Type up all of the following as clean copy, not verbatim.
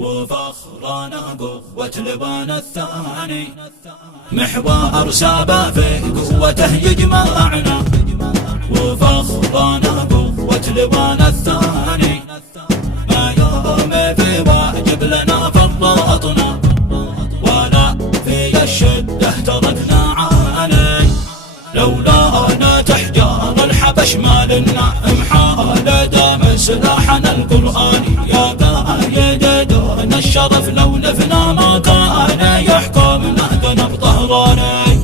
وفخرنا قوة لبان الثاني، محور سابا في قوته يجمعنا. وفخرنا قوة لبان الثاني، ما يوم في واجب لنا فرطنا، ولا في الشدة تركنا عاني. لولانا تحجار الحبش ما لنا محال دام سلاحنا القرآني. يا قايد دون الشرف لو لفنا ما كان يحكمنا ذنب ظهراني.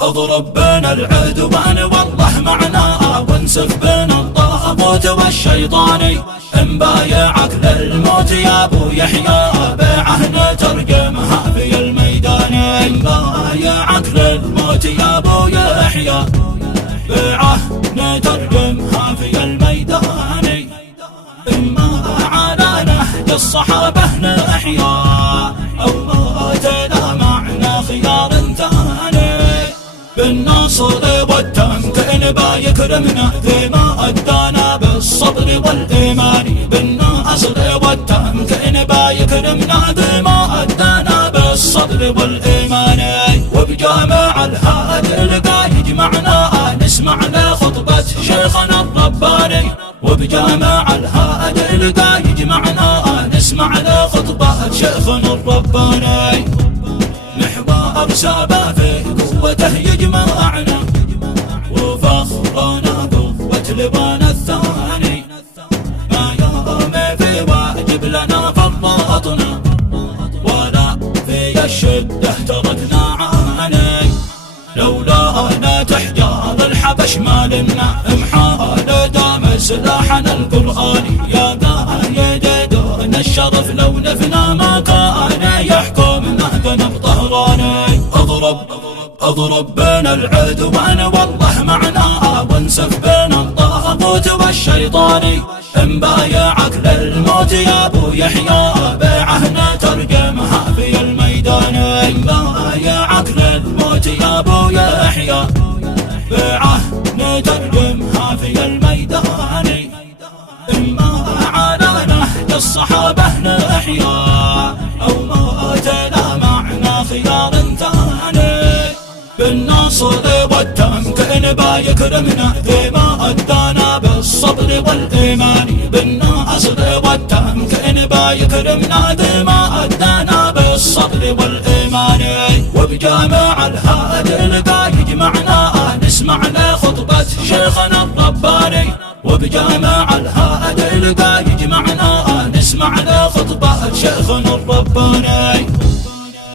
اضرب بين العدوان والله معنا، وانسف بين الطاغوت والشيطاني. ان بايعك للموت يا ابو يحيى بيعه نترجمها في الميدان. ان بايعك للموت يا ابو يحيى بيعه نترجمها في الميدان. اما على نهج الصحابه نحيا او موتنا معنا خيار ثاني. بالنصر والتمكين بايكرمنا ذي ما ادانا بالصبر والايمان. بالنصر والتمكين بايكرمنا ذي ما ادانا بالصبر والايمان. وبجامع الهادي القى يجمعنا نسمع لخطبة شيخنا الرباني. وبجامع الهادي القى يجمعنا نسمع لخطبة شيخنا الرباني. محور سابا في قوته يجمعنا، وفخرنا قوة لبان الثاني. ما يوم في واجب لنا فرطنا، ولا في الشدة تركنا عاني. لولانا تحجار الحبش ما لنا محال دام سلاحنا القرآني. يا قايد دون الشرف لو نفنا ما كان يحكمنا ذنب ظهراني. اضرب بين العدوان والله معنا، وانسف بين الطاغوت والشيطاني. ان بايعك للموت يا ابو يحيى بيعه نترجمها في الميدان. ان بايعك للموت يا ابو يحيى بيعه نترجمها في الميدان. اما على نهج الصحابه نحيا او موتنا معنا خيار ثاني. بالنصر والتمكين بايكرمنا ذي ما ادانا بالصبر والايمان. بالنصر والتمكين بايكرمنا ذي ما ادانا بالصبر والايمان. وبجامع الهادي القى يجمعنا نسمع لخطبة شيخنا الرباني. وبجامع الهادي القى يجمعنا نسمع لخطبة شيخنا الرباني.